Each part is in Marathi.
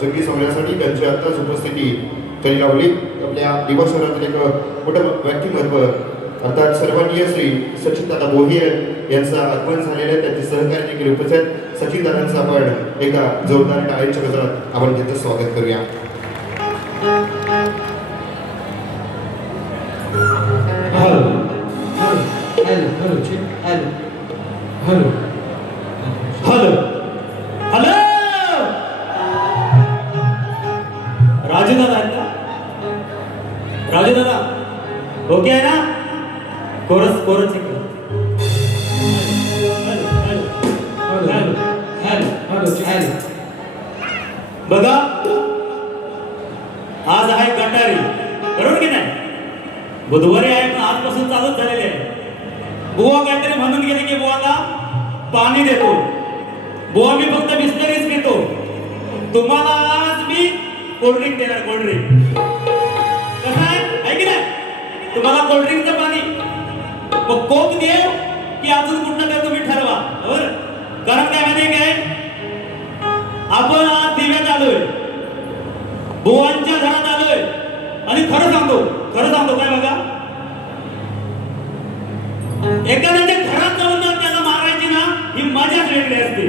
जंगी सोहळ्यासाठी त्यांची आत्ताच उपस्थिती करी लावली. आपल्या दिवा शहरातील एक मोठं व्यक्तिमत्व अर्थात सर्वांनीय श्री सचिनदादा भोईर यांचं आगमन झालेलं आहे. त्यांचे सहकार्य देखील उपस्थित आहेत. सचिनदादांचं आपण एका जोरदार टाळ्यांच्या गजरात आपण त्यांचं स्वागत करूया. हॅलो हॅलो राजूदादा आहेत का? राजूदादा ओके आहे ना? कोरस कोरस बघा, आज आहे गटारी, बरोबर की नाही? बुधवारी आहे पण आजपासून चालूच झालेले आहे. बुवा काहीतरी म्हणून गेले की बुवाला पाणी देतो. बुवा मी फक्त बिस्लरीच पितो. तुम्हाला आज मी कोल्ड्रिंक देणार. कोल्ड्रिंक कसं आहे की नाही? तुम्हाला कोल्ड्रिंकचं पाणी मग कोक देव की अजून कुठलं काय तुम्ही ठरवा. बरोबर? कारण काय माहिती काय, आपण आज दिव्यात आलोय, बुवांच्या घरात आलोय आणि खरं सांगतो काय बघा, एखाद्याच्या घरात जाऊन जर त्याला मारायची ना ही मजाच वेगळी असते.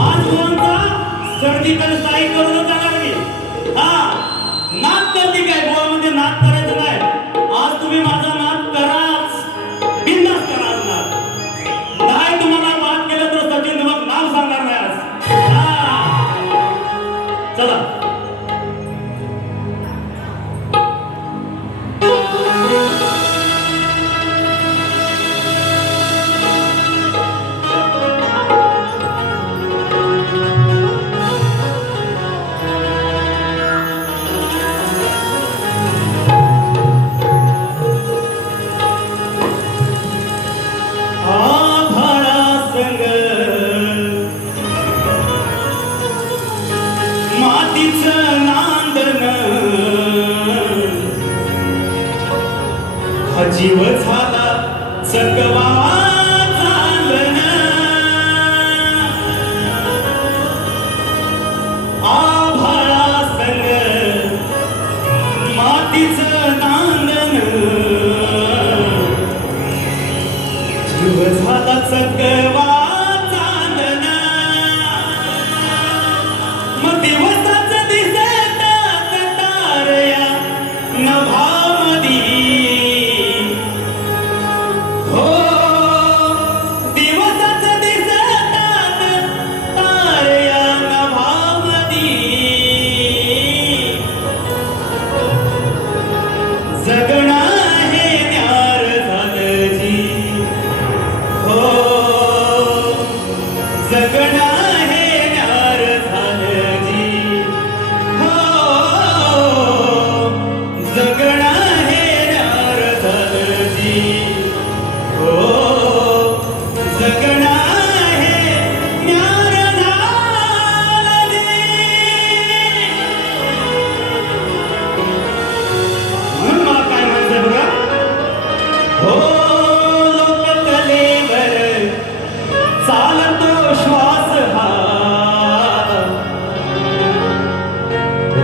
आज बुवांचा सर्जिकल स्ट्राईक करून जाणार मी. नाद करते काय, बुवामध्ये नाद करायचं नाही. आज तुम्ही माझा नाद कराच, बिंदास करा. नाही तुम्हाला नाद केलं तर सचिन तुम्हाला नाव सांगणार नाही आज. चला जीव झाला जगवा चालन, आभाळा संग मातीचं नांदन, जीव झाला जगवा चालन. मग दिवसाचं दिसत तारया नभामधी,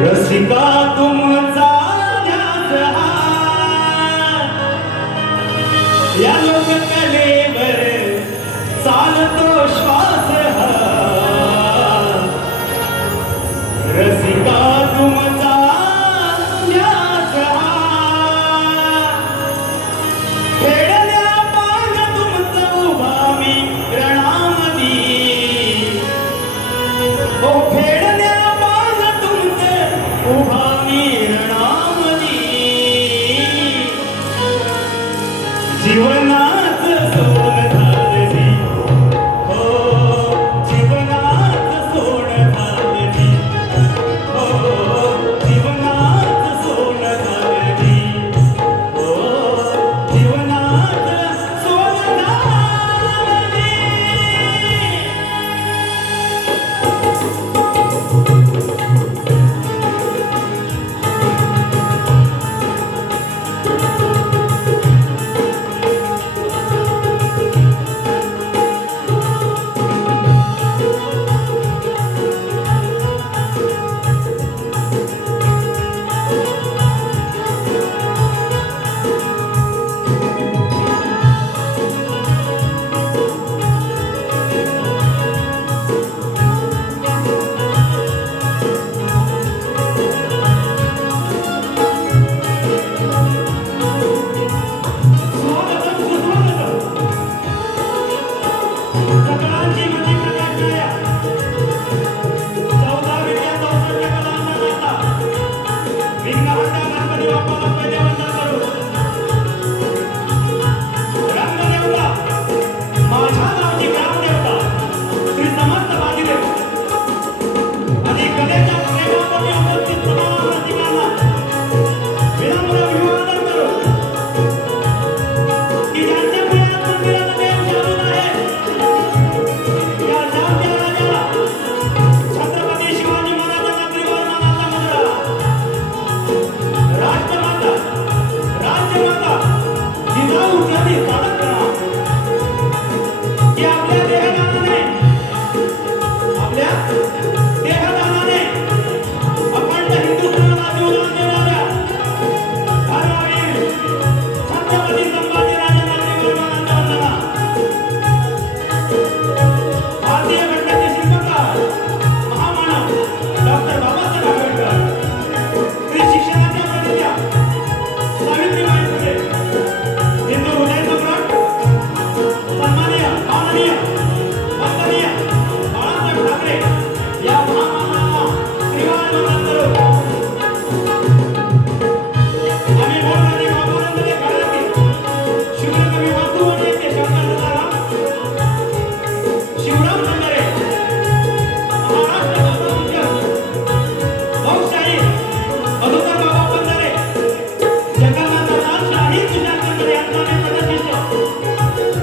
रसिका तुमचा ध्यास या लोककलेवर चालतो श्वास हा. रसिका तुमचा ध्यास खेळल्या पान तुमचं उभा मी रणामधी. ओ खेळल्या उभा मी रणामधी, जीवनात सोड झाली. हो जीवनात सोड झाली. हो माझ्या गावची ग्रामदेवता श्री समर्थ बाजीदेव आणि कलेच्या प्रेमामध्ये उपस्थित सर्व रसिकांना विनम्र अभिवादन करू की ज्यांच्या पुण्यात मंदिरात देव शाबूत आहे या जामत्या राजाला छत्रपती शिवाजी महाराजांना त्रिवर्णाचा मुद्रा राष्ट्रमाता राज्यमाता जिजाऊ यांनी सादर करा की आपल्या देहदानाने अखंड हिंदुस्थानाला जीवदान देणाऱ्या धर्मवीर छत्रपती संभाजीराजांना त्रिवर्णाचा वंदना. भारतीय घटनेचे शिल्पकार महामानव डॉक्टर बाबासाहेब आंबेडकर, स्त्री शिक्षणाच्या प्रणेत्या सावित्रीबाई फुले, हिंदू हृदय सम्राट सन्माननीय माननीय वंदनीय बाळासाहेब ठाकरे या महामानवांना त्रिवार वंदन करू. आम्ही बोलणारे बाबांमध्ये घालतील शिवकवी वासुवने ते शंकर सदाराम शिवराम भंडारे महाराष्ट्र भाऊशाही मधुकर बाबा भंडारे जगन्नाथ शाही तुषार भंडारे यांचा मी प्रतिष्ठित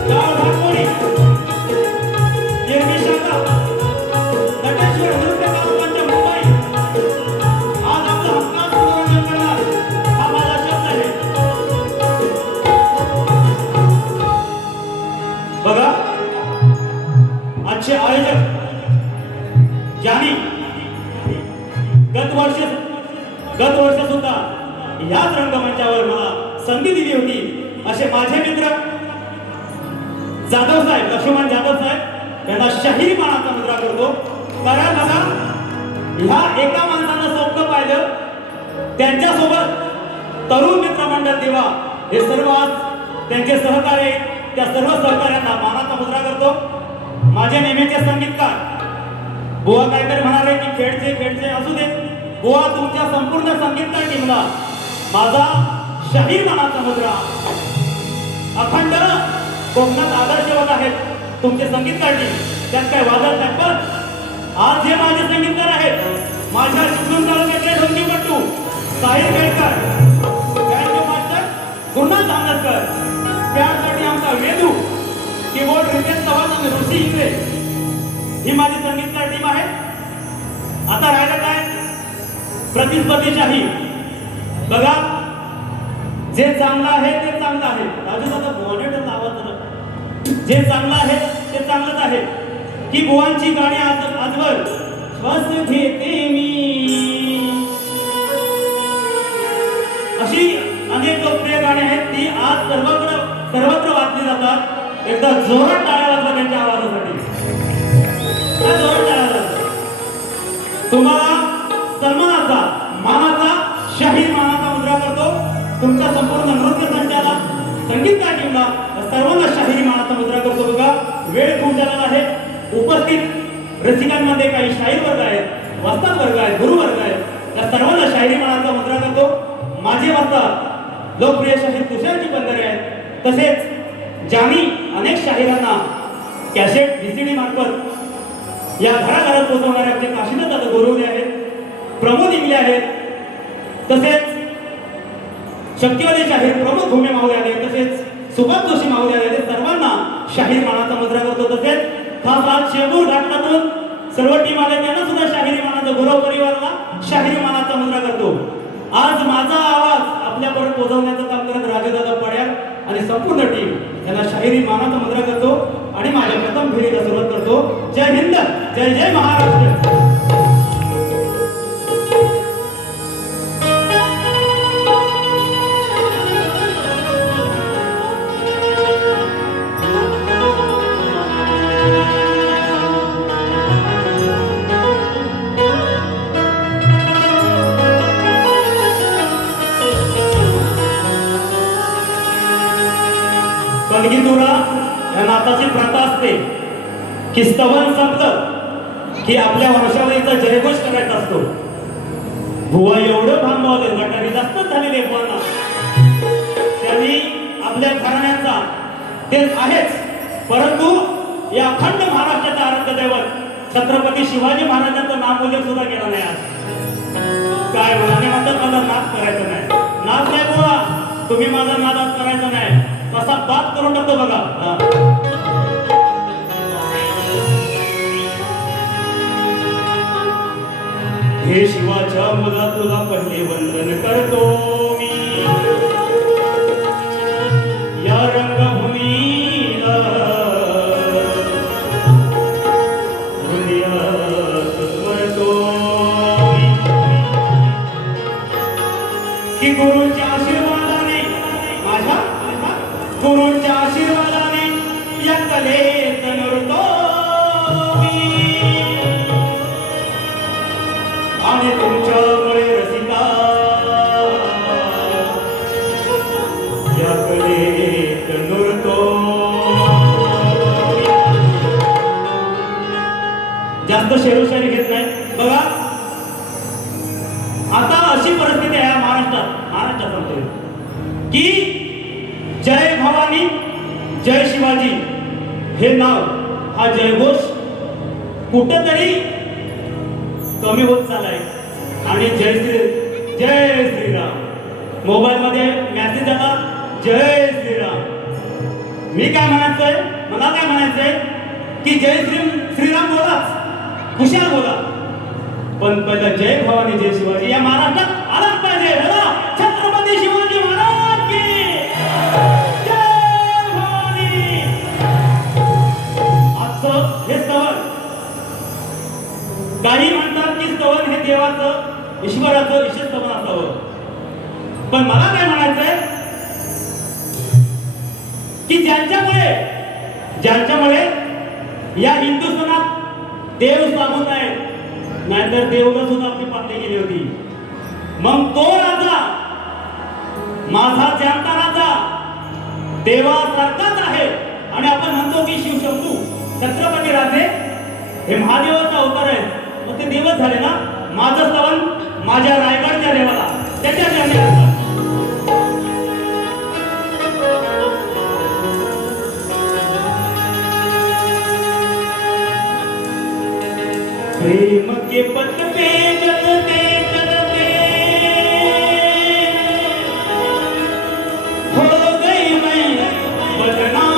गाव धाकोडी निर्मिशाखा नटेश्वर हृदयकांत मुंबई आज आपलं हक्काचं मनोरंजन करणार हा माझा शब्द आहे. बघा आजचे आयोजक ज्यांनी गत वर्ष सुद्धा याच रंगमंचावर मला संधी दिली होती असे माझे मित्र जाधव साहेब लक्ष्मण जाधव साहेब यांना शाहीर मानाचा मुद्रा करतो. कारण बघा ह्या एका माणसानं स्वप्न पाहिलं त्यांच्यासोबत तरुण मित्रमंडळ देवा हे सर्व आज त्यांचे सहकारी त्या सर्व सहकार्यांना मानाचा मुद्रा करतो. माझे नेहमीचे संगीतकार बुवा काहीतरी म्हणाले की खेळचे असू दे. बुवा तुमच्या संपूर्ण संगीतकार टीमला माझा शाहीर मानाचा मुद्रा. अखंड कोकणात आदर्शवत आहेत तुमचे संगीतकार टीम, त्यात काय वादळ नाही. पण आज जे माझे संगीतकार आहेत माझ्या चिपळूण तालुक्यातले ढोंगीपट्टू साहिल केळकर, त्यांचे मास्टर गुरुनाथ धामनकर, त्यासाठी आमचा वेदू कीबोर्ड रितेश चव्हाण आणि ऋषी इंगळे ही माझी संगीतकार टीम आहे. आता राहिलं काय प्रतिस्पर्धी शाहीर. बघा जे चांगलं आहे ते चांगलं आहे. राजू दादा बोनेटच आवाज जे चांगलं आहे ते चांगलंच आहे की बुवांची गाणी आजवर श्वास घेते मी अशी अनेक लोकप्रिय गाणी आहेत ती आज सर्वत्र वाचली जातात. एकदा जोरात टाळ्या वाजवा त्यांच्या आवाजासाठी. जोरात टाळ्या वाजवा. तुम्हाला सन्मानाचा मानाचा शाहीर मानाचा मुद्रा करतो. तुमच्या संपूर्ण नृत्य संचाला संगीतकार टीमला सर्वांना शाहिरी मानाचा मुद्रा करतो. बघा वेळ खूप झालेला आहे. उपस्थित रसिकांमध्ये काही शाहीर वर्ग आहेत, वस्ताद वर्ग आहेत, गुरु वर्ग आहेत. या सर्वांना शाहिरी मानाचा मुद्रा करतो. माझे वस्ताद लोकप्रिय शाहीर तुषारजी बंदरे आहेत. तसेच ज्यांनी अनेक शाहिरांना कॅसेट व्हीसीडी मार्फत या घराघरात पोहोचवणारे आमचे काशीनाथ दादा गोरवले आहेत, प्रमोद इंगले आहेत. तसेच शक्तिवादी शाहीर प्रमुख भूमे महोदय आहेत. तसेच सुभाष जोशी महोदय आहेत. सर्वांना शाहीर मानाचा मुद्रा करतो. तसेच खास आज शेबूर घाटलातून सर्व टीम आले त्यांना सुद्धा शाहिरी मानाचा गुरव परिवाराला शाहिरी मानाचा मुद्रा करतो. आज माझा आवाज आपल्यापर्यंत पोहोचवण्याचं काम करत राजदादा पड्याल आणि संपूर्ण टीम यांना शाहिरी मानाचा मुद्रा करतो आणि माझ्या प्रथम फेरीला सुरुवात करतो. जय हिंद, जय जय महाराष्ट्र. कणगीतुरा या नाताची प्रथा असते की स्तवन संपलं की आपल्या वंशावळीचा जयघोष करायचा असतो. बुवा एवढं भांबवले गटारी जास्तच झालेले बुवांना. त्यांनी आपल्या घराण्याचा ते आहेच परंतु या अखंड महाराष्ट्राचा आराध्य दैवत छत्रपती शिवाजी महाराजांचं नामोल्लेख सुद्धा केला नाही आज. काय म्हणाने म्हणतात मला नाद करायचं नाही. नाद नाही बुवा, तुम्ही माझा नादात करायचा नाही. कसा बात करून टाकतो बघा. हे शिवाच्या मुला तुला पहिले वंदन करतो मी या रंगभूमीला हृदयात स्मरतो मी की गुरूंच्या आशीर्वादाने माझ्या गुरूंच्या आशीर्वादाने या कलेत नरतो मी आणि तुमच्यामुळे रसिका याकडे तंदुरतो. जास्त शेरोशायरी घेत नाही बघा. आता अशी परिस्थिती आहे महाराष्ट्रात सांगतोय की जय भवानी जय शिवाजी हे नाव हा जयघोष कुठंतरी कमी होत चाललाय आणि जय श्रीराम मोबाईल मध्ये मेसेज आला जय श्रीराम. मी काय म्हणायचंय, मला काय म्हणायचंय की जय श्रीराम बोलाच, खुशाल बोला, पण पहिलं जय भवानी जय शिवाजी या महाराष्ट्रात आलाच पाहिजे. छत्रपती शिवाजी महाराज की जय भवानी. आजचं हे स्तवन, काही म्हणतात की स्तवन हे देवाचं ईश्वराचं विशेष स्तवन असावं, पण मला काय म्हणायचंय की ज्यांच्यामुळे या हिंदुस्थानात देव स्थापित आहेत, नाहीतर देवगण सुद्धा आपली पातळी गेली होती. मग तो राजा माझा जानता राजा देवासारखाच आहे आणि आपण म्हणतो की शिवशंभू छत्रपती राजे हे महादेवाचा अवतार आहे. मग ते देवच झाले ना. माझं स्तवन माझ्या रायगडच्या देवाला त्याच्या जन्माला. प्रेम के पथ पे चलते चलते हो गई मैं बदनाम.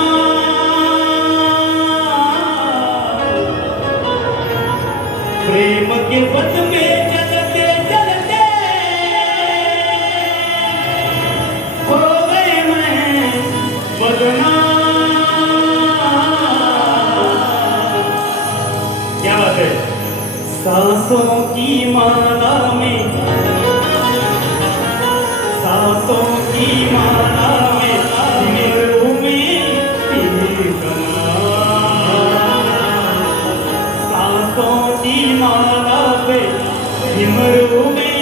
प्रेम के पथ पे चलते चलते हो गई मैं बदनाम. क्या बात है. सांसों की माला में, सांसों की माला में सिमरू में तेरी कमाल. सांसों की माला पे सिमरू में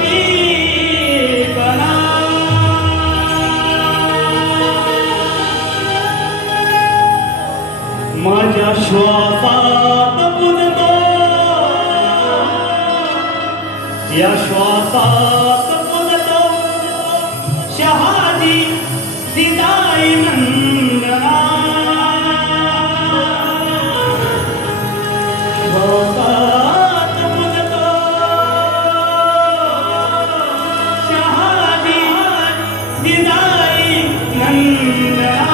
तेरी कमाल. माझ्या श्वासात या श्वासात पुरतो शहाजी दिदाई नंदना. श्वासात पुरतो शहाजी दिदाई नंदना.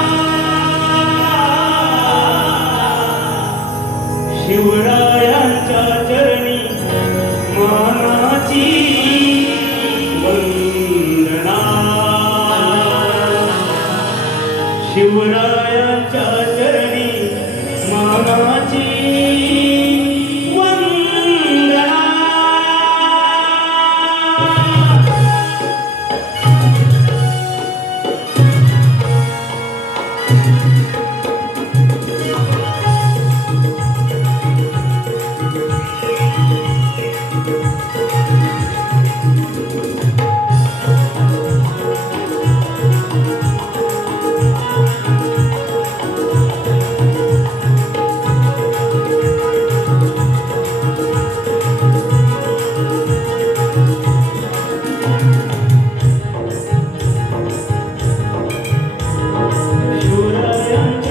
शिवरायांच्या चरणी मानाची वंदना. शिवरायांच्या चरणी मानाची वंदना. शिवरायांच्या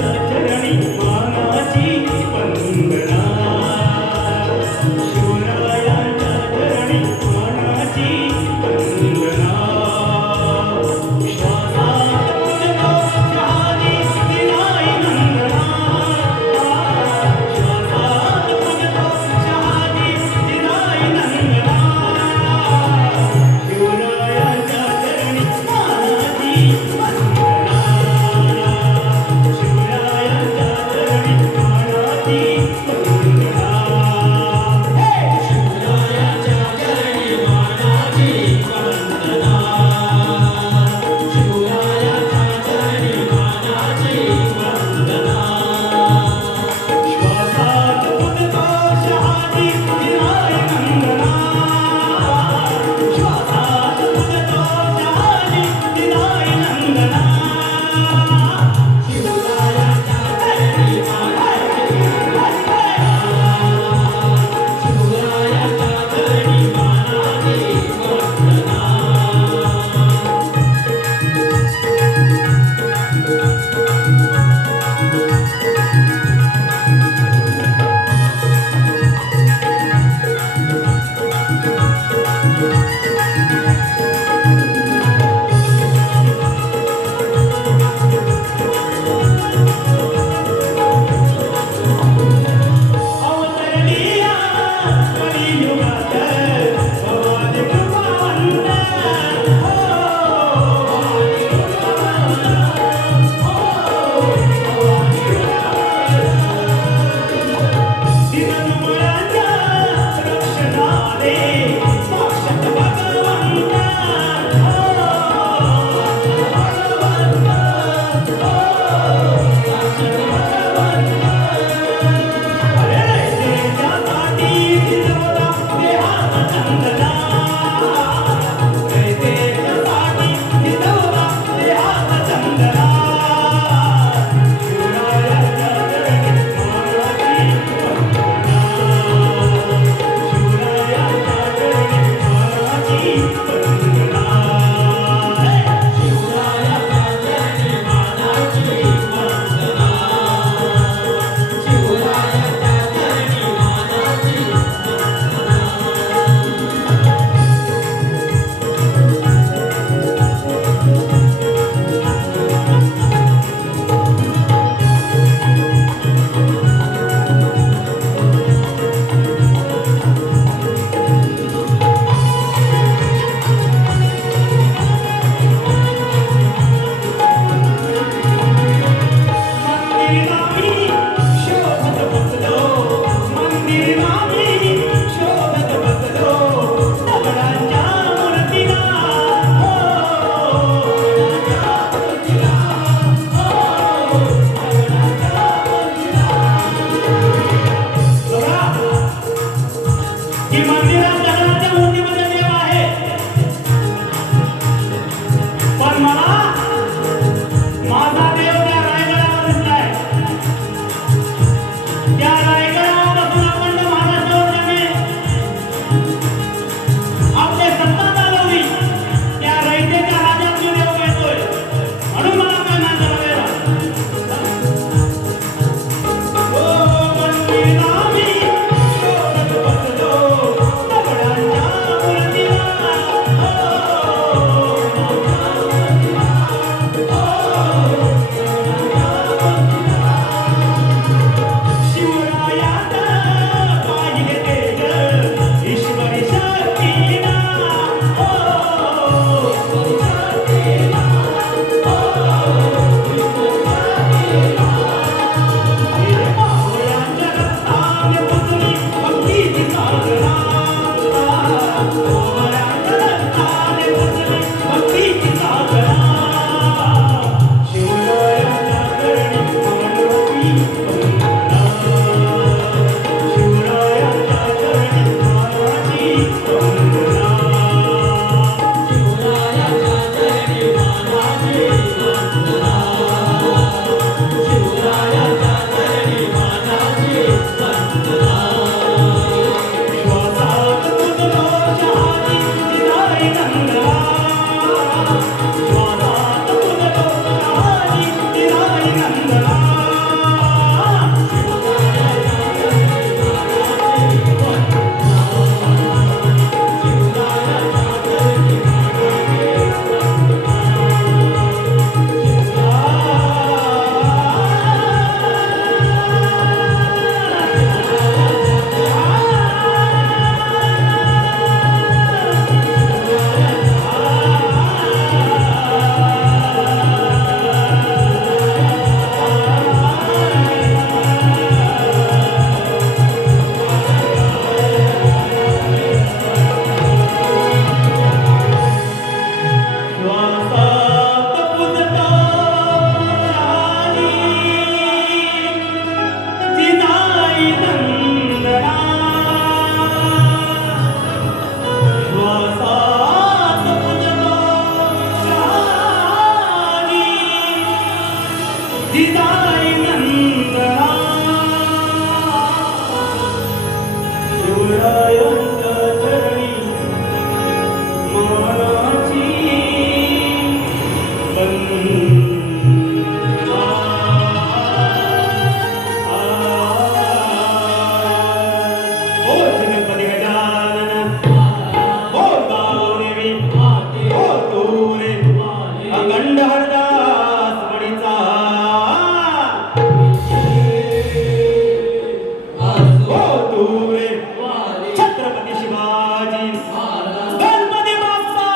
आई नंदना शिवरायांच्या चरणी मानाची ओ गणपती गजानन ओ गौरी ओ तुरे अखंड हरदास मणीचा ओ तुरे छत्रपती शिवाजी गणपती बाप्पा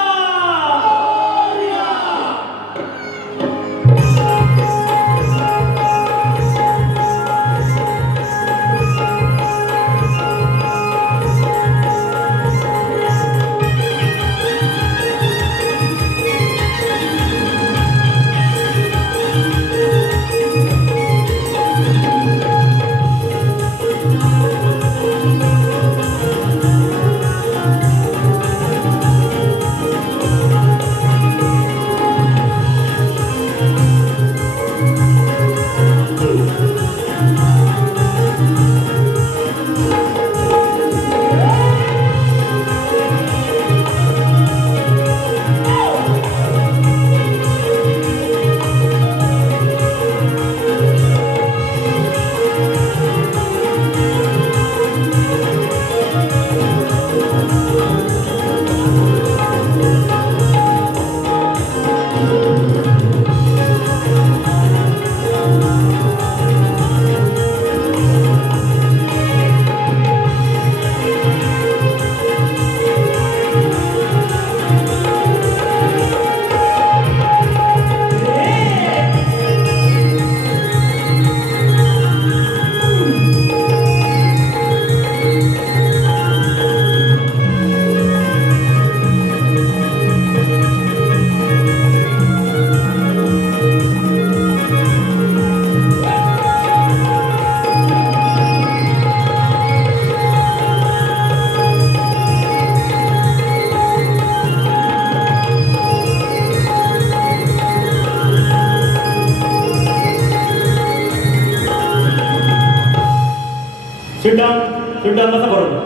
सिद्धांत कसा बरोबर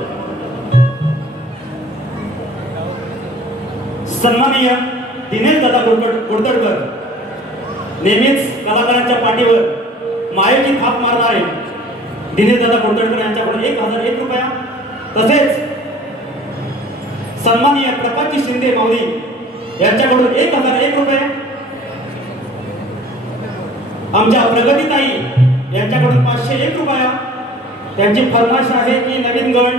सन्माननीय दिनेश दादा कुडतडकर नेहमीच कलाकारांच्या पाठीवर मायेची थाप मारणारे दिनेश दादा कुडतडकर यांच्याकडून 1001 रुपया तसेच सन्माननीय प्रकाशजी शिंदे माऊली यांच्याकडून 1001 रुपये आमच्या प्रगतीताई यांच्याकडून 501 रुपया त्यांची फरमाश आहे की नवीन गण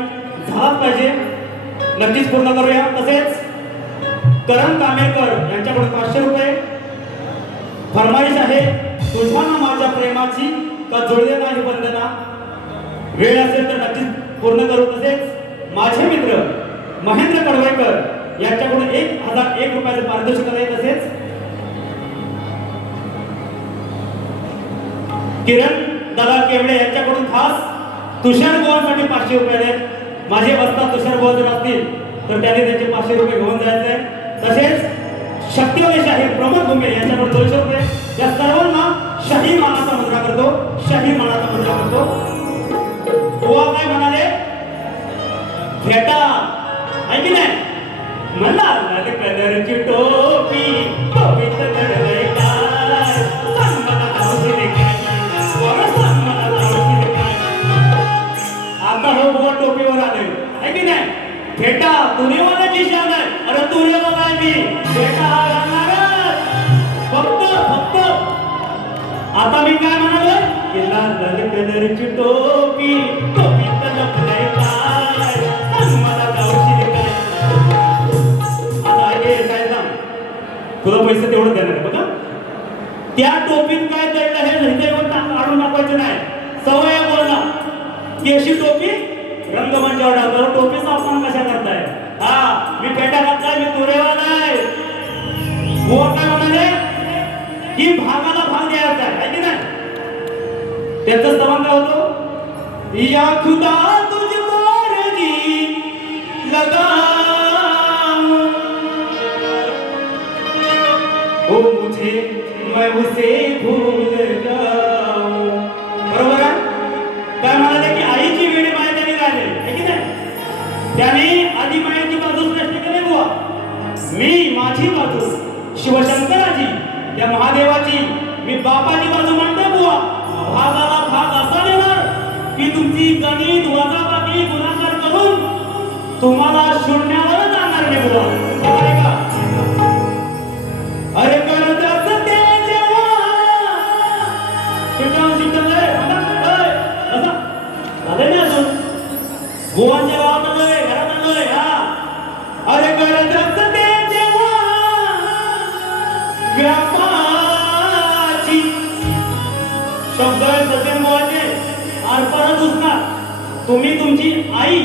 झालाच पाहिजे नक्कीच पूर्ण करूया तसेच करण कामेकर यांच्याकडून 500 रुपये फरमाईश आहे तुझ्या ना माझ्या प्रेमाची का जुळले नाही वंदना वेळ असेल तर नक्कीच पूर्ण करू तसेच माझे मित्र महेंद्र कडवईकर यांच्याकडून 1001 रुपयाचे पारितोषिक आहे तसेच किरण दादा केवळे यांच्याकडून खास तुषार गोवांसाठी 500 रुपये आहेत माझे वस्ता तुषार गोवा जर असतील तर त्यांनी त्यांचे 500 रुपये घेऊन जायचे तसेच शक्तिवले शाहीर प्रमोद भुमे यांच्याकडून 200 रुपये या सर्वांना शाही मानाचा मुद्रा करतो शाही मानाचा मुद्रा करतो गोवा काय म्हणाले फेटा आहे की नाही म्हणला लाल कलरची टोपी टोपीत कडवई काय सांग मला औषध काय वर सांग मला औषध काय आता हो बुवा टोपीवर आले आहे की नाही फेटा तुरेवाल्याची शान आहे अरे तुरेवाला आहे मी फेटा घालणार फक्त आता मी काय म्हणालो की लाल कलरची टोपी टोपीत लपलंय काय सांग मला औषध काय आता हे काय सांग तुला पैसे तेवढं देणार आहे बघा त्या टोपीत काय दडलं हे हृदयवर काढून दाखवायचं नाही सवय बोलला की अशी टोपी रंगमंचावर टाकतो टोपीचा अपमान कशा करताय हा मी पेटा घातलाय मी तुरेवाला आहे बुवा काय म्हणाले की भागाला भाग द्यायचा आहे की नाही त्याचं स्तवन काय होतो या खुदा तुझको अर्जी लगाऊं ओ मुझे मैं उसे भूल जाऊं गिनती गणित वजाबाकी गुणाकार करून तुम्हाला शून्यावर जाणार नाही बुवा. बरोबर आहे का? अरे कर्जाचं ते जेव्हा शिकवलं झालं नाही अजून. बुवांच्या गावात आलोय, घरात आलोय. हा अरे कर्जाचं ते जेव्हा व्यापाची शब्द सत्यन बुवाचे आरपारच उसणार. तुम्ही तुमची आई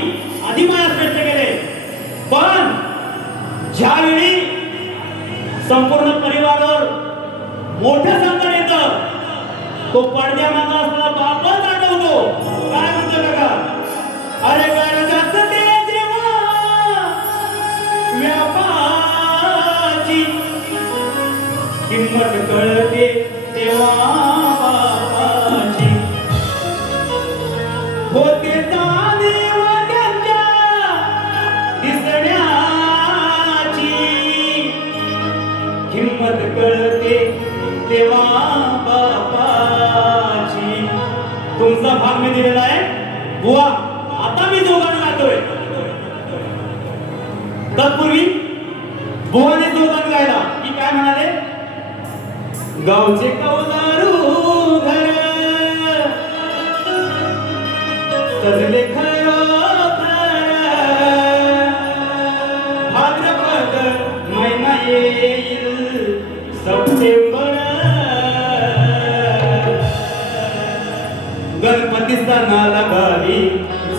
आधी मला स्पष्ट केले, पण ज्यावेळी संपूर्ण परिवारावर मोठं संकट येतं तो पडद्यामागे असलेला बापच आठवतो. काय म्हणतो बघा, अरे कर्जाचं ते जेव्हा व्यापाची किंमत कळते तेव्हा बापाची होते जाणीव त्यांच्या दिसण्याची किंमत कळते तेव्हा बापाची. तुमचा भाग मी दिलेला आहे बुवा. आता मी जोगान गातोय. तत्पूर्वी बुवाने जोगान गायला की काय म्हणाले, गावचे कौलारू घर सजले खरोखर भाद्रपद महिना येईल सप्टेंबर गणपती सणाला गावी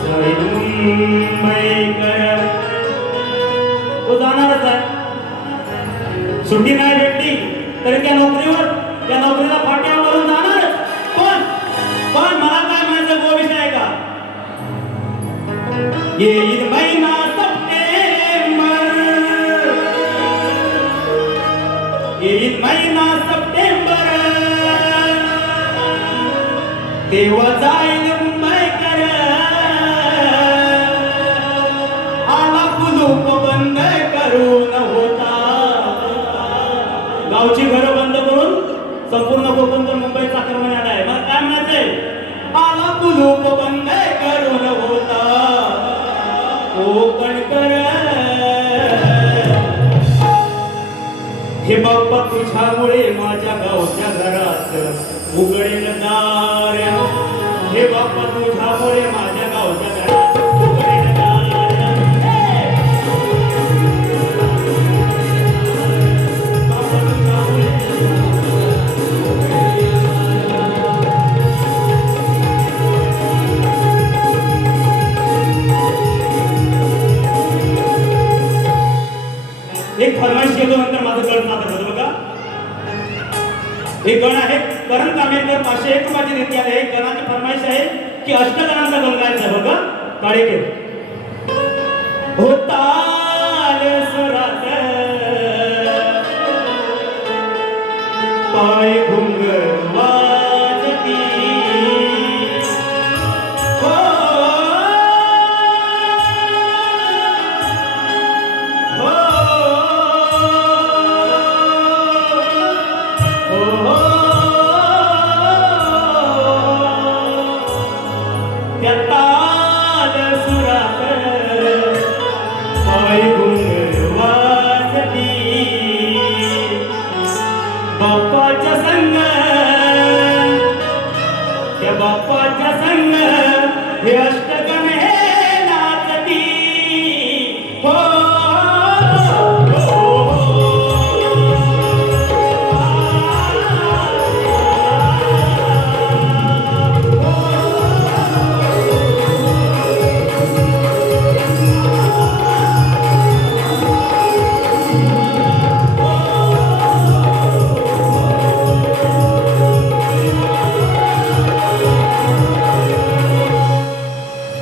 जाईल मुंबईकर. तो जाणारच आहे. सुट्टी नाही भेटली तरी त्या नोकरीला फाट्यावरून जाणारच. पण मला काय म्हणायचं गो विषय आहे का, येईल महिना सप्टेंबर, येईल महिना सप्टेंबर तेव्हा जाईल मुंबईकर. आला कुलूप बंद करून होता. गावची घरं बंद करून संपूर्ण कोकण मुंबईत आक्रमण आलाय. मला काय म्हणायचंय, आला कुलूप बंद करून होता कोकणकर. हे बाप्पा तुझ्यामुळे माझ्या गावच्या घरात उघडेल दार. हे बाप्पा तुझ्यामुळे माझ्या गावच्या घरात उघडेल दार. बाप्पा तुझ्यामुळे एक फरमाईश केलो नंतर माझं गण सादर होतं बघा. एक गण आहे करण कामेरकर 501 रुपयाची देणगी आहे. एक गणाची फरमाईश आहे की अष्टगणांचा गण गायचा आहे बघा. काळे घे होताल सुरात पाय घुंग वाजती हो बाप्पाच्या संग त्या बाप्पाच्या संग हे अष्टगण हे नाचती हो.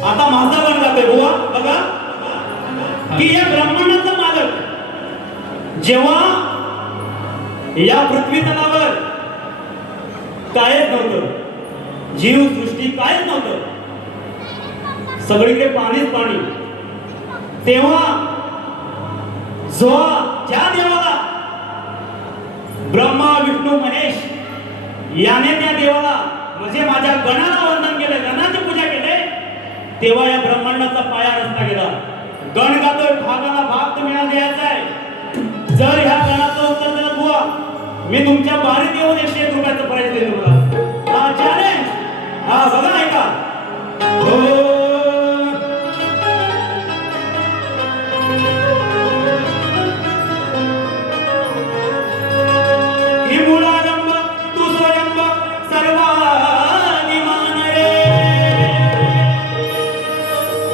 आता माझा गण जातोय बुवा बघा की या ब्रह्मांडाचा मालक जेव्हा या पृथ्वी तलावर कायच नव्हतं, जीव सृष्टी कायच नव्हतं, सगळीकडे पाणीच पाणी, तेव्हा ज्या देवाला ब्रह्मा विष्णू महेश याने त्या देवाला म्हणजे माझ्या गणाला वंदन केलं, गणाची पूजा केले, तेव्हा या ब्रह्मांडाचा पाया रचला गेला. गण गातोय, भागाला भाग तुम्ही आज द्यायचा आहे. जर ह्या गणाचं उत्तर दिलं बुवा, मी तुमच्या बारीत येऊन 101 रुपयाचं प्राइज देईन तुम्हाला. हा चॅलेंज. हा बघा ऐका. हो ही मूळारंभ तू स्वयंभ सर्वांनी मान रे.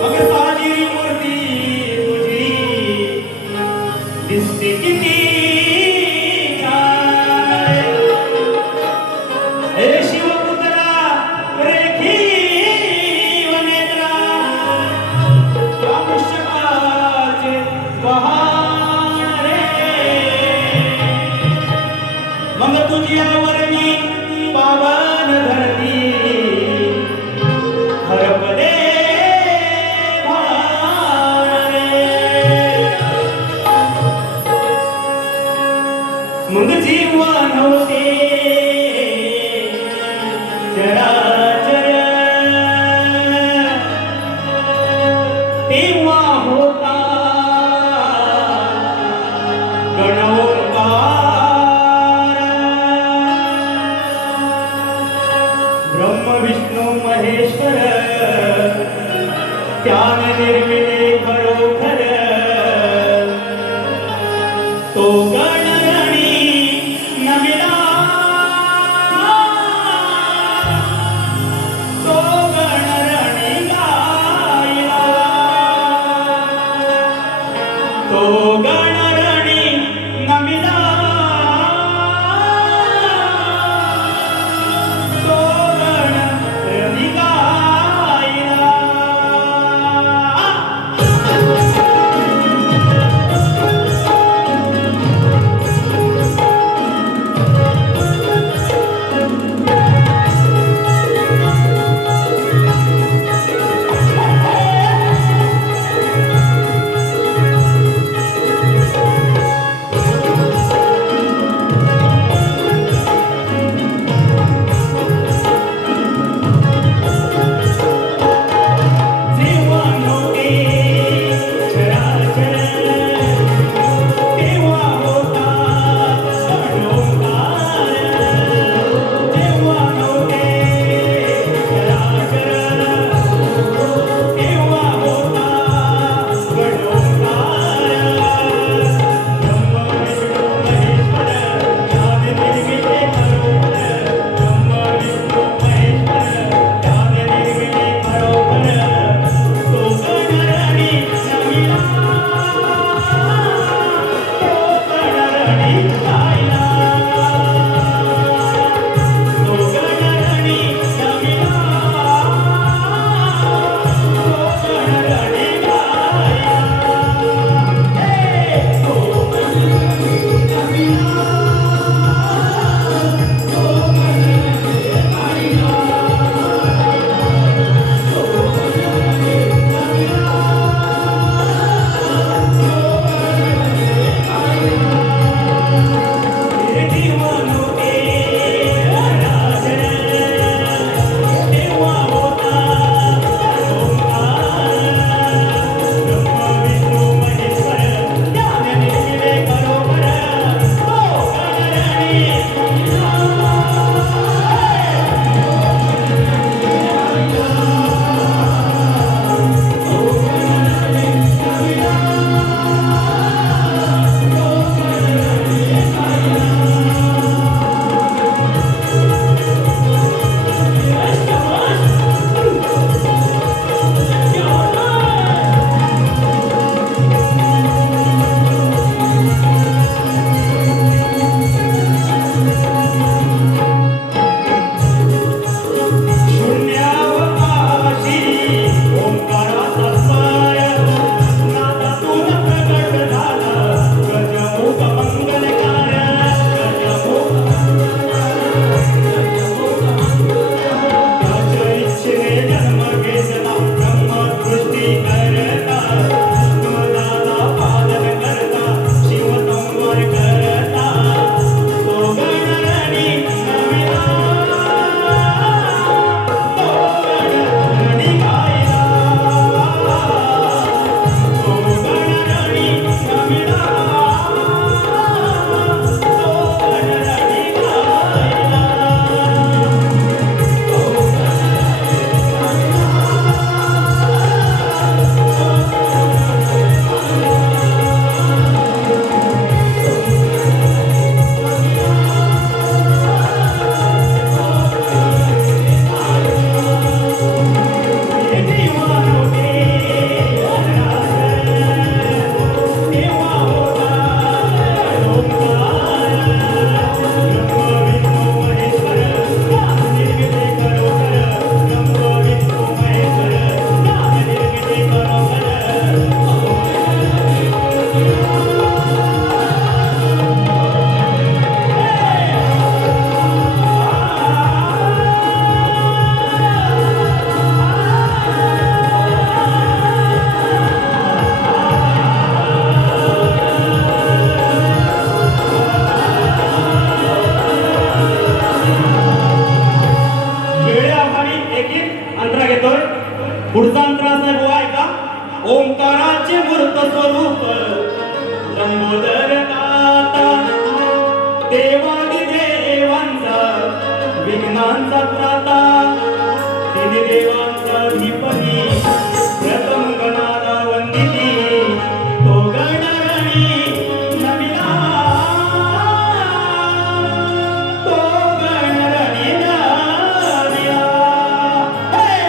मग साजिरी मूर्ती तुझी दिसते किती छान रे. हे शिवपुत्रा रेखी वनेत्रा या पुष्यकाचे बहाण रे. मग तुझी आवरणी पावन धरती हरपदे भाण रे. मग जीवन होते चराचर तेव्हा होता गणोकार. ब्रह्म विष्णू महेश्वर त्याने निर्मिले खरोखर. तो गणरणी नमिला, तो गणरणी गायला, तो गणरणी नमिला, तो गणरणी गायला. ओंकाराचे मूर्त स्वरूप लंबोदर नाथा देवादी देवांचा विघ्नांचा त्राता तीन देवांचा धीपनी प्रथम गणाला वंदिली तो गणराणी नमिला तो गणराणी नमिला हे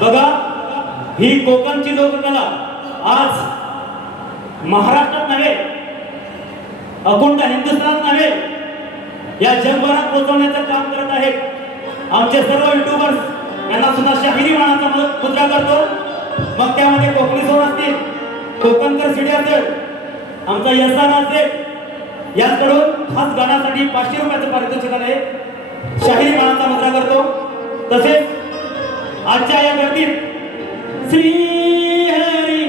बघा ही कोकणची लोककला आज महाराष्ट्रात नव्हे अखंड हिंदुस्थानात नव्हे या जगभरात पोहोचवण्याचं काम करत आहेत आमचे सर्व युट्यूबर्स यांना सुद्धा शाहिरी मानाचा मुद्रा करतो मग त्यामध्ये कोकणी सोड असतील कोकणकर सिडी असेल आमचा यसा असेल याचकडून खास गाण्यासाठी 500 रुपयाचं पारितोषिक आहे शाहिरी मानाचा मुद्रा करतो तसेच आजच्या या गर्दीत श्री हरी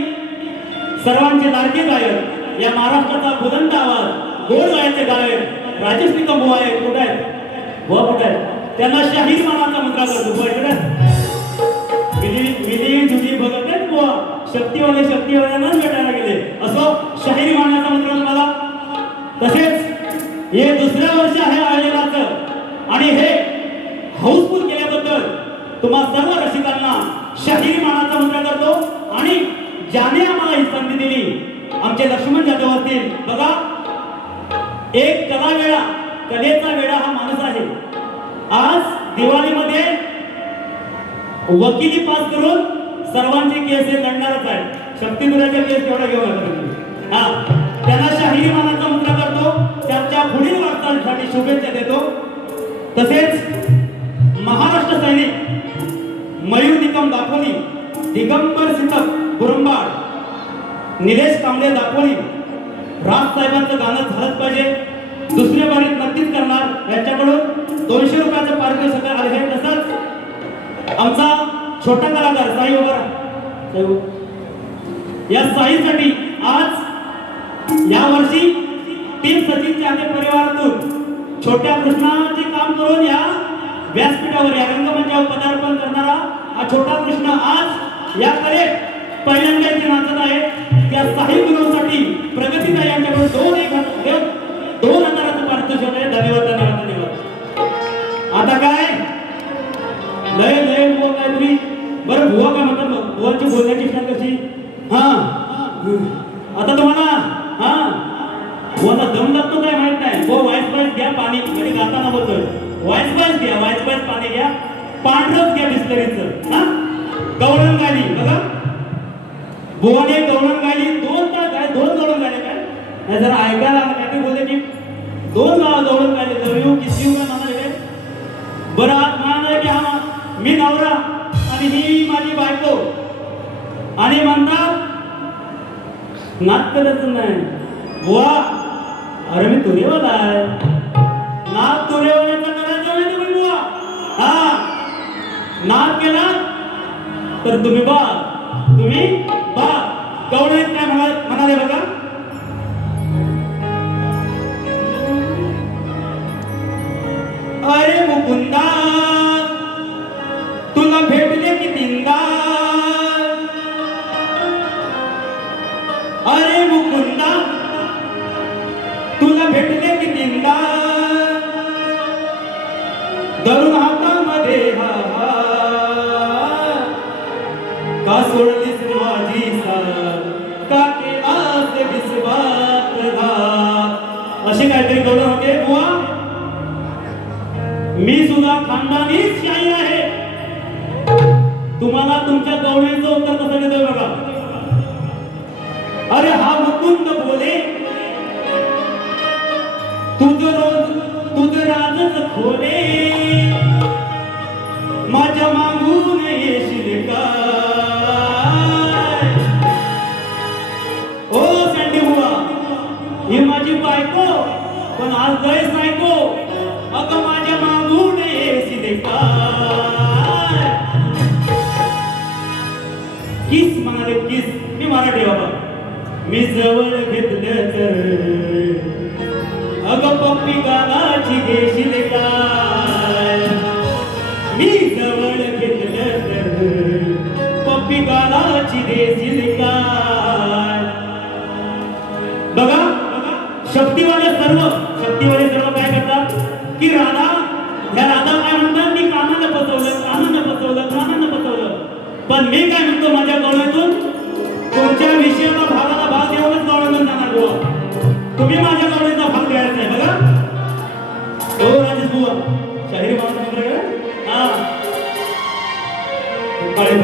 सर्वांचे लाडके गायक या महाराष्ट्राचा बुलंद आवाज गोड गायचे गायक राजेश निकम बुवा आहेत कुठे आहेत बुवा कुठे आहेत त्यांना शाहीर मानाचा मुद्रा करतो बुवा इकडे मिली जुली बघत आहेत बुवा शक्तीवाल्यांनाच भेटायला गेले असो शाहिरी मानाचा मुद्रा तुम्हाला तसेच हे दुसऱ्या वर्ष आहे आयोजनाचं आणि हे हाऊसफुल केल्याबद्दल तुम्हा सर्व रसिकांना शाहिरी मानाचा मुद्रा करतो आणि ज्याने आम्हाला ही संधी दिली आमचे लक्ष्मण जाधव असतील बघा एक कलेचा वेळा हा माणूस आहे आज दिवाळीमध्ये वकिली पास करून सर्वांचे केस हे लढणारच आहे शक्तीपुराचे केस तेवढा घेऊ नका हा त्यांना शाहिरी मानाचा मुद्रा करतो त्यांच्या पुढील वाटचालीसाठी शुभेच्छा देतो तसेच महाराष्ट्र सैनिक मयूर निकम दापोली दिगंबर सितक कुरुंबाड निलेश कांबळे दापोली राज साहेबांचं गाणं झालंच पाहिजे दुसऱ्या बारीत नक्कीच करणार यांच्याकडून 200 रुपयाचं पारितोषिक आले आहे तसंच आमचा छोटा कलाकार साई वगैरे या साईसाठी आज या वर्षी टीम सचिनच्या आणि परिवारातून छोट्या कृष्णाचे काम करून या व्यासपीठावर या रंगमंचावर पदार्पण करणारा हा छोटा कृष्ण आज या कलेत पहिल्यांदा इथे नाचत आहे त्या साई गुरुसाठी प्रगतीताई यांच्याकडून 2,000चं पारितोषिक आहे धन्यवाद धन्यवाद धन्यवाद आता काय लय बुवा काहीतरी बरं बुवा काय म्हणतात बुवाची बोलण्याची स्टाईल कशी हा आता तुम्हाला हा बुवाचा दम लागतो काय माहित नाही बुवा व्हाईस घ्या पाणी म्हणजे गाताना बोलतोय व्हाईस घ्या व्हाईस पाणी घ्या पांढरच घ्या बिस्लरीचं हा गवळण गायली बघा बुवाने गवळण गायली 2 गवळण गायले काय नाही जरा ऐकायला काहीतरी बोलले की 2 गवळण गायले किती उगा नाना रे बरं आज म्हणाले की हा मी नवरा आणि ही माझी बायको आणि म्हणतात नात करायचं नाही वा अरे मी तुरेवाला आहे नात तुरेवाल्याचा करायचं नाही तुम्ही बुवा हा नात केला तर तुम्ही बा गवळे काय म्हणाले बघा अरे मुकुंदा तुला भेटले की तीनदा अरे मुकुंदा तुला भेटले की तीनदा धरून हातामध्ये हा का सोडलीस माझी साथ का केलास विश्वासघात असे काहीतरी गवळण होते बुवा मी सुद्धा खानदानीच शाहीर आहे तुम्हाला तुमच्या गवळीचं उत्तर कसं देतो बघा अरे हा मुकुंद बोले तुझं राजच खोले माझ्या मागून येशील का ओ सँडी बुवा ही माझी बायको पण आज लयच नायको अगं माझ्या मागून येशील का किस म्हणाले किस मी मराठी बाबा मी जवळ घेतलं तर अगं पप्पी गालाची घेशील काय मी जवळ घेतलं तर पप्पी गालाची देशील काय बघा शक्तिवाले सर्व काय करतात की राधा काय म्हणतात मी कानानं बसवलं पण मी काय म्हणतो माझ्या गवळ्यातून तुमच्या विषयाला भागाला भाग देऊनच गवळ्यातून जाणार बुवा तुम्ही माझ्या गवळ्याचा भाग द्यायचा नाही बघा हो राजेश बुवा शाहीर माणूस हा काळे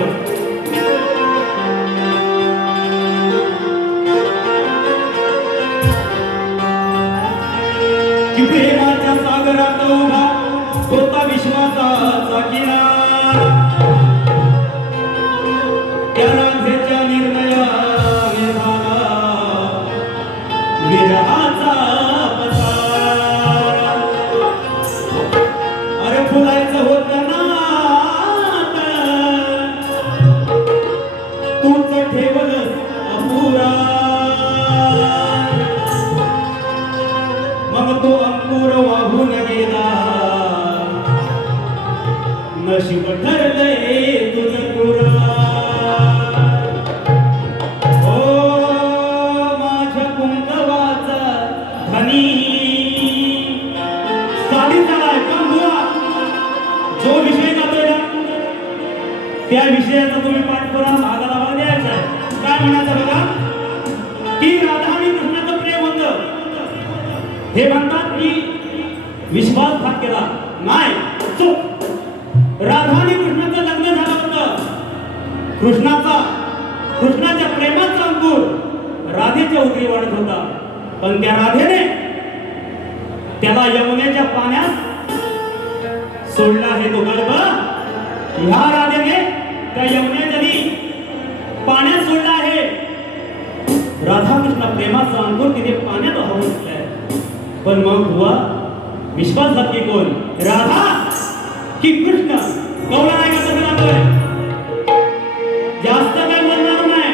की प्रेमाच्या सागरात उभा होता विश्वासाचा किनारा त्या राधेच्या निर्णयाने झाला विरहाचा पसारा अरे फुलायचं होतं नात तूच ठेवलंस अपुरा मग तो अंकुर वाहून गेला नशीब ठरलंय तुझं पुरा ओ माझ्या कुंकवाचा धनी साडी झालाय पण बुवा जो विषय जातोय ना त्या विषयाचा तुम्ही पाठपुरावा भागाला भाग द्यायचा आहे काय म्हणायचं बघा की राधा आणि कृष्णाचं प्रेम होतं हे म्हणतात की विश्वासघात केला नाही चूक राधा आणि कृष्णाचं लग्न झालं होतं कृष्णाच्या प्रेमाचा अंकुर राधेच्या उतरी वाढत होता पण त्या राधेने त्याला यमुनेच्या पाण्यात सोडला आहे तो गर्भ ह्या राधेने त्या यमुनेतली पाण्यात सोडला आहे राधाकृष्ण प्रेमाचा अंकुर तिने पाण्यात वाहून घेतलाय पण मग बुवा विश्वासघात की कोण राधा की कृष्ण गवळा नाही का जातोय जास्त काय बोलणार नाही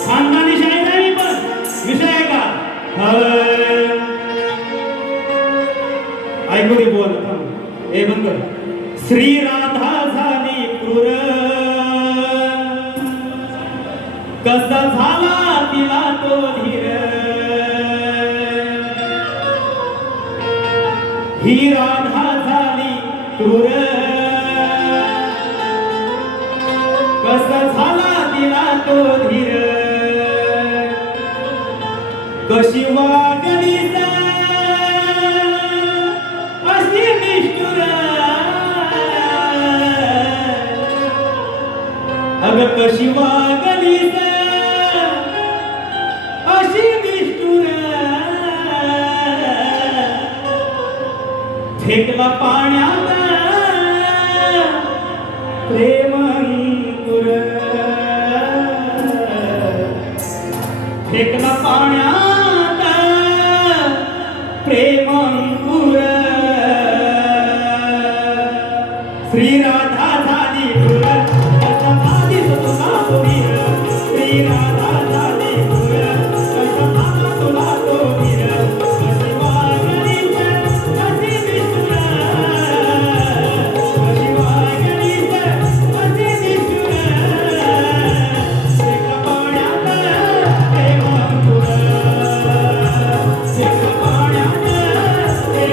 खानदानी शाही नाही पण विषय आहे का ऐकू दे बोल हे बंद कर श्री राधा झाली क्रूर कसा झाला तिला तो धीर ही राधा झाली क्रूर कसा झाला तिला तो धीर कशी वागली अशी निष्ठुर अग कशी वागली अशी निष्ठुर फेकला पाण्यात प्रेम अंकुर, फेकला पाण्यात प्रेम अंकुर. श्री राधा झाली फुल कसा झाली तुला तो वीर, श्री राधा झाली फुल कसा झाला तुला तो वीर. कशी वागलीच कशी निष्ठुर, कशी वागलीच कशी निष्ठुर. फेकला पाण्यात प्रेम अंकुर, फेकला पाण्यात प्रेम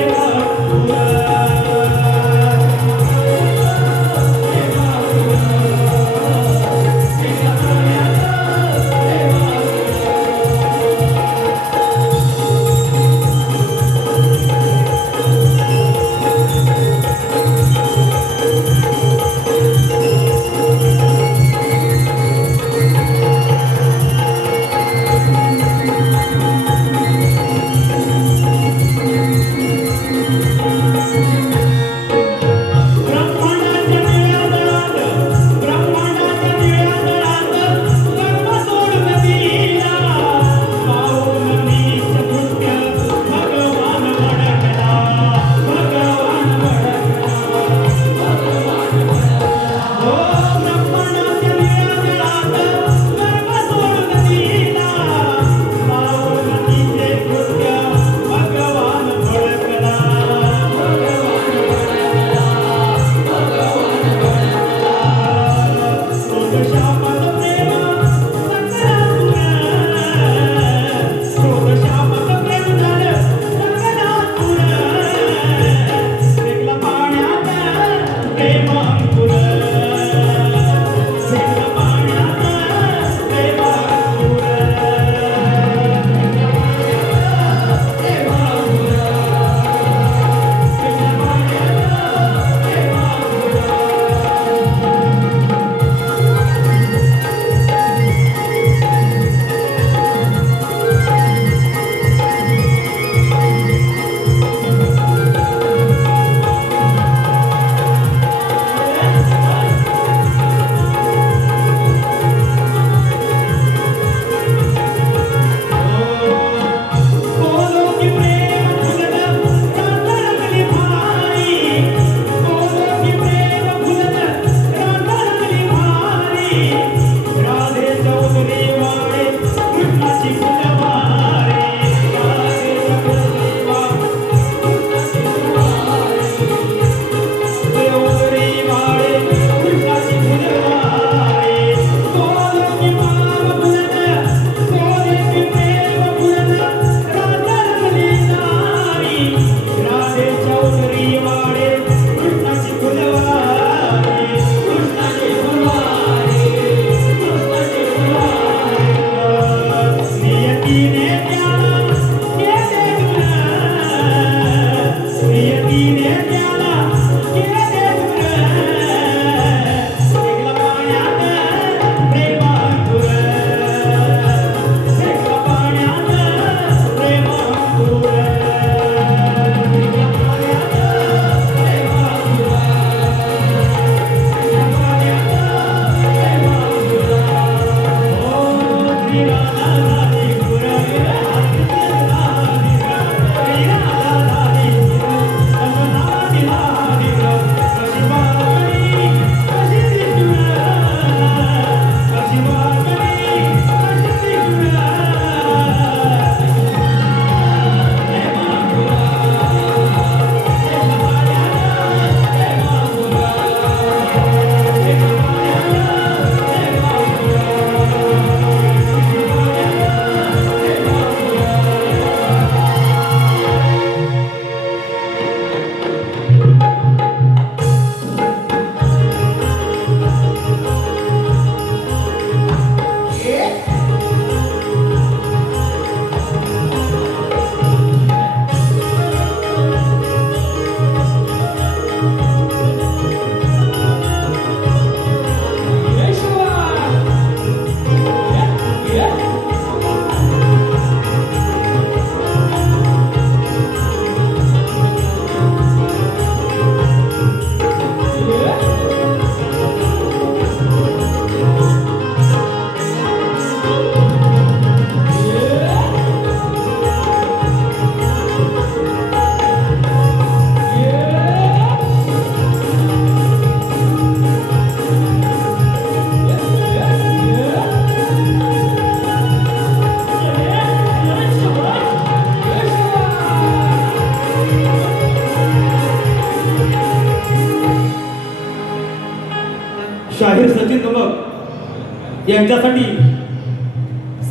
यांच्यासाठी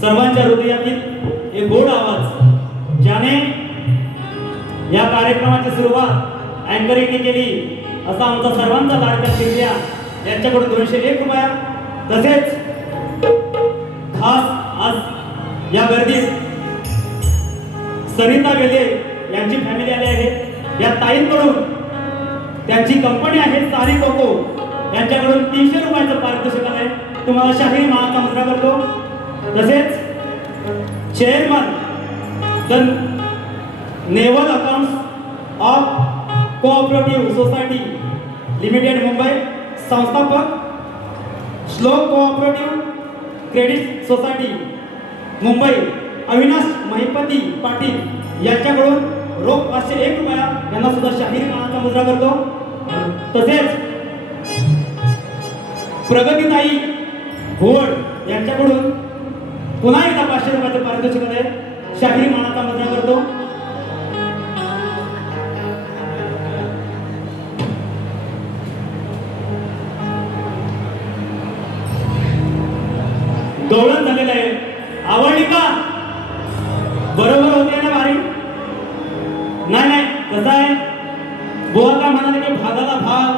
सर्वांच्या हृदयातील एक गोड आवाज ज्याने या कार्यक्रमाची सुरुवात अँकरिंगने केली असा आमचा सर्वांचा लाडका शिंद्या यांच्याकडून 201 रुपया, तसेच खास आज या गर्दीत सरिता वेले यांची फॅमिली आली आहे. या ताईंकडून त्यांची कंपनी आहे सारी कोको यांच्याकडून 300 रुपयाचं पारितोषिक आहे. तुम्हाला शाही मानाचा मुद्रा करतो. तसेच chairman the naval accounts of cooperative society limited Mumbai, संस्थापक श्लोक cooperative credit society Mumbai Avinash Mahipati Patil यांच्याकडून रोख 501 रुपया यांना सुद्धा शाहीर मानाचा मुद्रा करतो. तसेच प्रगतीताई घोड यांच्याकडून पुन्हा एकदा 500 रुपयाचे पारितोषिक आहे. शाहीर मानाचा मुद्रा करतो. गवळण झालेलं आहे. आवडली का? बरोबर होते ना भारी? नाही कसं आहे, बुवा काय म्हणाले की भागाला भाग.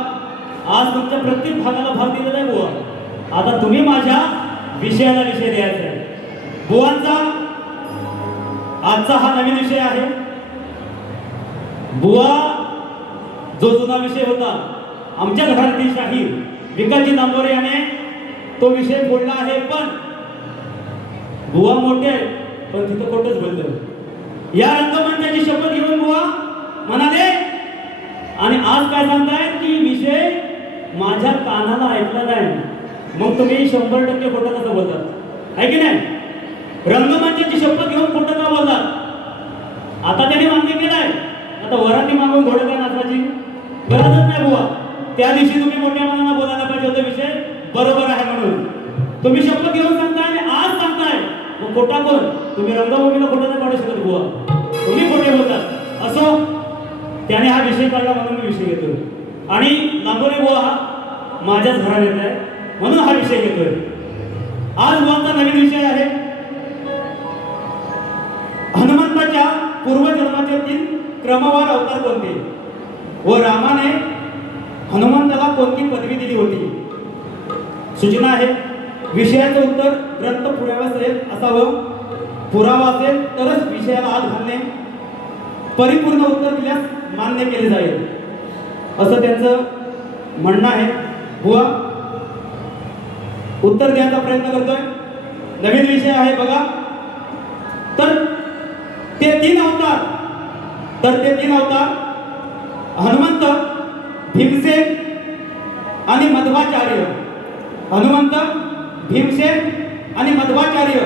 आज तुमच्या प्रत्येक भागाला भाग दिलेला आहे बुवा. आता तुम्ही माझ्या विषयाला विषय द्यायचा आहे. बुवांचा आजचा हा नवीन विषय आहे. बुवा जो जुना विषय होता आमच्या घरातील शाहीर विकासजी दांबोरे याने तो विषय बोलला आहे. पण बुवा मोठे पण तिथं खोटच बोलतो. या रंगमंचाची शपथ घेऊन बुवा म्हणाले आणि आज काय सांगतायत की विषय माझ्या कानाला ऐकला नाही. मग तुम्ही 100% खोटं कसं बोलतात, आहे की नाही? रंगमंचाची शपथ घेऊन खोटं का बोलतात? आता त्यांनी मान्य केलंय. आता वराती मागून घोडे काय नाचवायची गरजच नाही बुवा. त्या दिवशी तुम्ही मोठ्या मनानं बोलायला पाहिजे होता विषय बरोबर आहे म्हणून. तुम्ही शपथ घेऊन सांगताय आणि आज सांगताय मग खोटा कोण? तुम्ही रंगभूमीला खोटं नाही काढू शकत बुवा. तुम्ही खोटे बोलतात. असो, त्याने हा विषय काढला म्हणून मी विषय घेतो. आणि दांबोरे बुवा हा माझ्याच घरात येत आहे म्हणून हा विषय घेतोय. आज बुवांचा नवीन विषय आहे हनुमंताच्या पूर्वजन्माचे 3 क्रमवार अवतार कोणते व रामाने हनुमंताला कोणती पदवी दिली होती. सूचना आहे विषयाचं उत्तर ग्रंथ पुराव्यासहित असावं. पुरावा असेल तरच विषयाला आत घालणे. परिपूर्ण उत्तर दिल्यास मान्य केले जाईल असं त्यांचं म्हणणं आहे. बुवा उत्तर द्यायचा प्रयत्न करतोय. नवीन विषय आहे बघा. तर ते 3 अवतार हनुमंत, भीमसेन आणि मध्वाचार्य. हनुमंत, भीमसेन आणि मध्वाचार्य.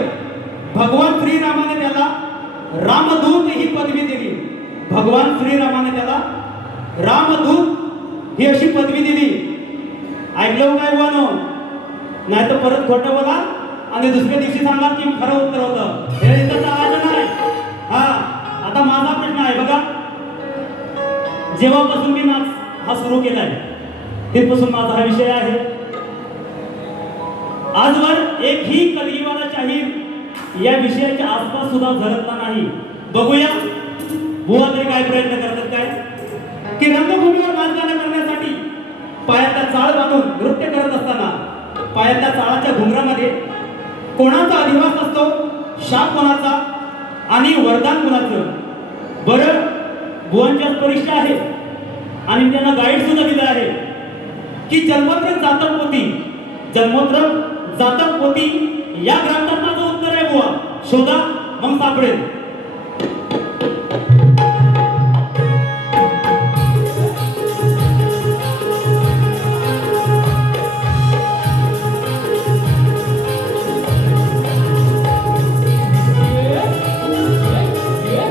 भगवान श्रीरामाने त्याला रामदूत ही पदवी दिली. भगवान श्रीरामाने त्याला रामदूत ही अशी पदवी दिली. ऐकलं काय बोनो? नाही तर परत खोटं बोला आणि दुसऱ्या दिवशी सांगा की खरं उत्तर होतं. हे इथं चालायचं नाही. हा, आता माझा प्रश्न आहे बघा. जेव्हापासून मी नाच हा सुरू केलाय तिथपासून माझा हा विषय आहे. आजवर एकही कलयुगाला शाहीर या विषयाच्या आसपास सुद्धा झळकला नाही. बघूया बुवा तरी काय प्रयत्न करतात काय की रंगभूमीवर नाचगाणं करण्यासाठी पायातला चाळ बांधून नृत्य करत असताना पायातल्या चाळाच्या घुंगरामध्ये कोणाचा अधिवास असतो, शाप कोणाचा आणि वरदान कोणाचं? बरं, बुवांची आज परीक्षा आहे आणि त्यांना गाईड सुद्धा दिलं आहे की जन्मोत्तर जातक पोथी या ग्रंथात माझं उत्तर आहे बुवा. शोधा मग सापडेल. Yeah.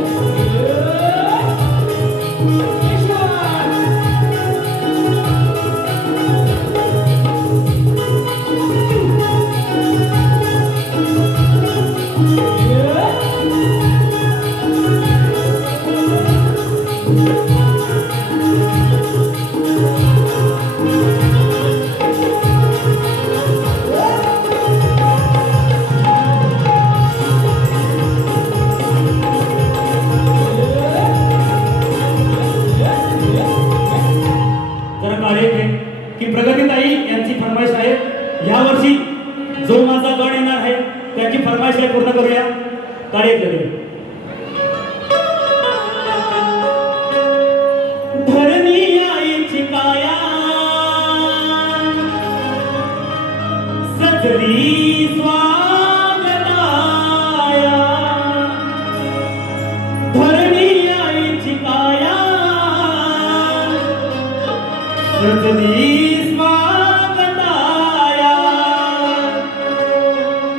सजली स्वागताया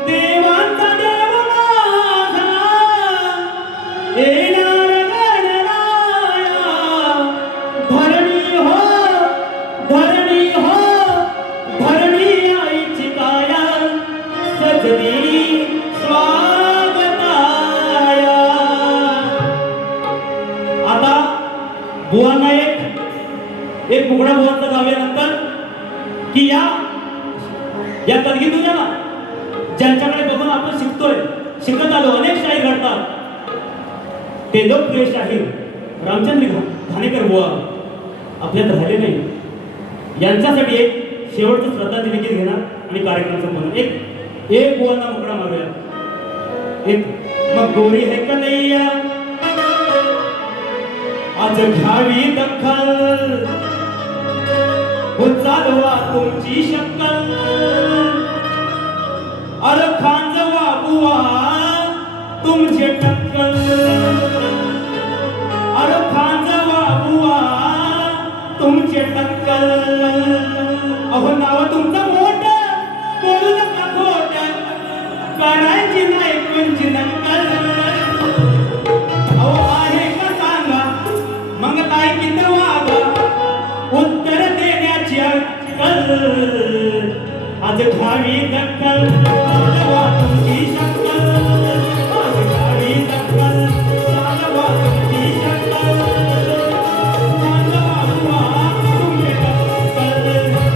देवांचा देव माझा येणार गणराया धरणी हो धरणी हो धरणी आईची काया सजली स्वागताया. आता बुवांना एक मुगडा बुवांचं गाव्यानंतर की या कलगी तुझ्या ना ज्यांच्याकडे बघून आपण शिकतोय शिकत आलो अनेक शाही घडतात ते लोकप्रिय शाहीर रामचंद्र घाणेकर बुवा आपल्यात राहिले नाही. यांच्यासाठी एक शेवटचं श्रद्धांजली गीत घेणार आणि कार्यक्रमाचं म्हणून एक बुवांना मुगडा मारूया. एक मग गोरी है कन्हैया आज घ्यावी दखल हो चालवा तुमची शक्कल अरे खांजवा बुवा तुमचे टक्कल अरे खांजवा बुवा तुमचे टक्कल. अहो नाव तुमचं मोठं बोलू नका खोटं करायची नाही कोणची नक्कल. अहो आहे का सांगा मग काय किती वागा उत्तर देण्याची अक्कल आज घ्यावी दक्कल चालवा तुमची शक्कल आज घ्यावी दक्कल चालवा तुमची शक्कल चालवा बुवा तुमचे टक्कल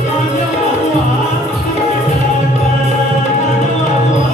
चालवा बुवा तुमचे टक्कल चालवा बुवा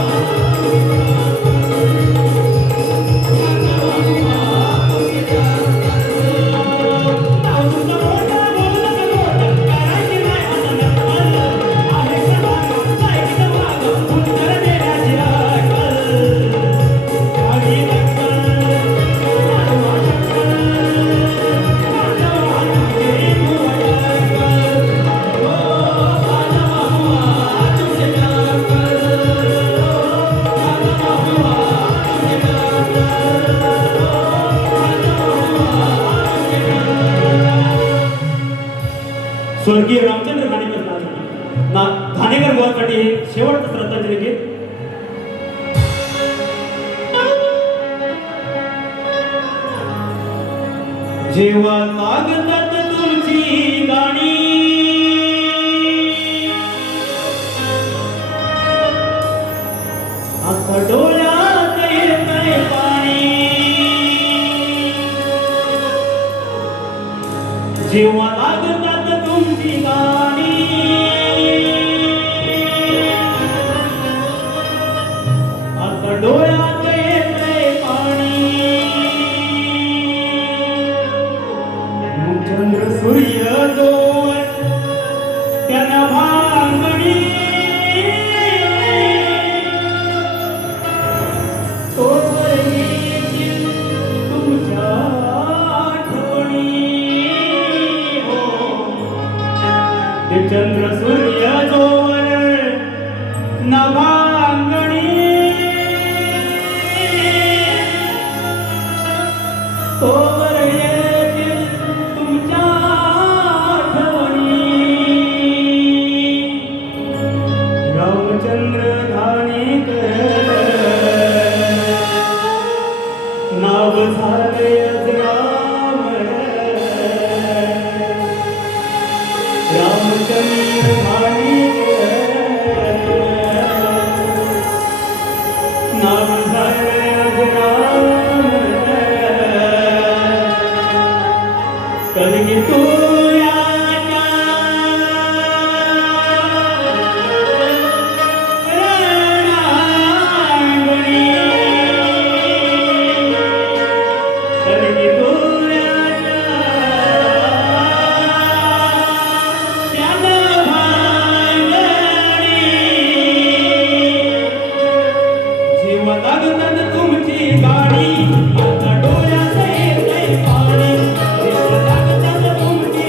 स्वर्गीय रामचंद्र घाणेकर बुवांसाठी हे शेवटचं श्रद्धांजली गीत. जेव्हा लागतात तुमची गाणी आता डोळ्यात येतंय पाणी. जेव्हा लागतात तुमची गाणी आता डोळ्यात येतंय पाणी. मग चंद्र सूर्य जोवर त्यांना भांगणी तोवर येतील तुमच्या आठवणी. ते चंद्र सूर्य जोवर नभांगणी तोवर येतील तुमच्या आठवणी. रामचंद्र घाणेकर नाव झाले अजरामर. रामचंद्र घाणेकर नाव झाले अजरामर. कलगी तुझ्याच्या रणांगणी कलगी तुझ्याच्या भांगणी. जेव्हा लागतात तुमची गाणी आता डोळ्यात येतंय पाणी. जेव्हा लागतात तुमची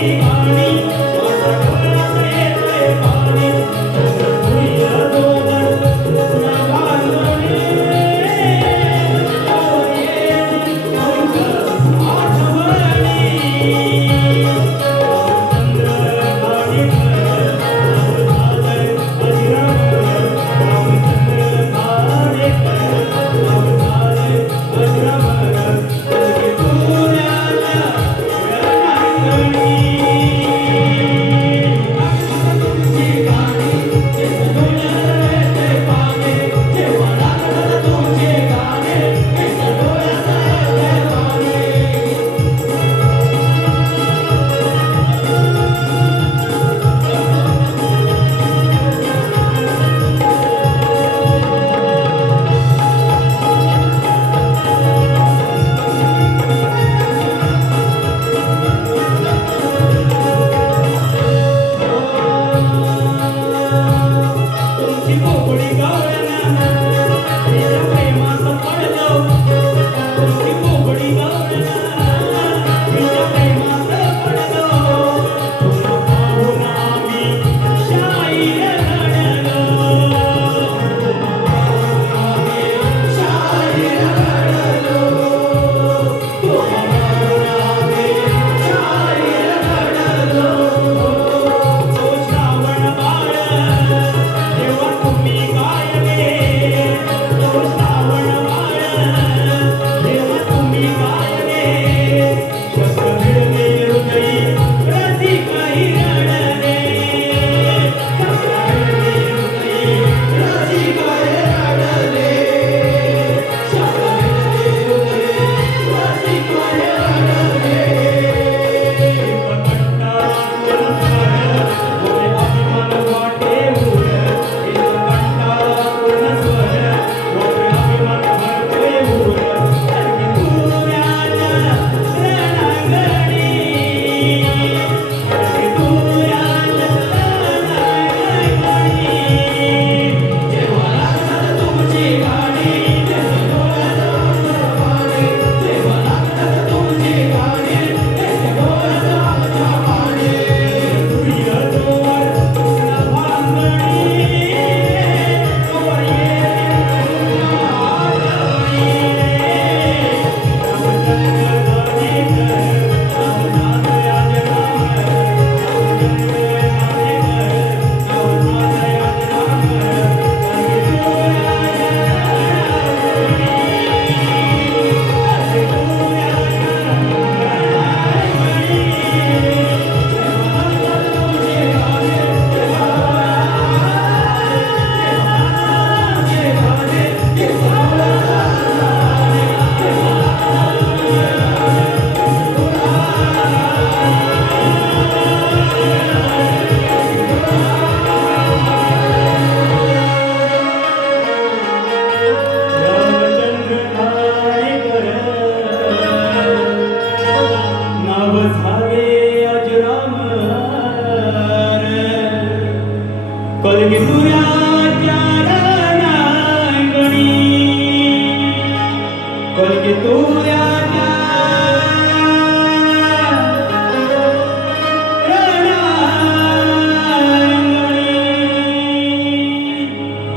की तुऱ्याच्या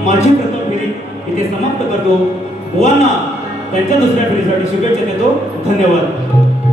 माझी प्रथम फेरी इथे समाप्त करतो. बुवांना त्यांच्या दुसऱ्या फेरीसाठी शुभेच्छा देतो. धन्यवाद.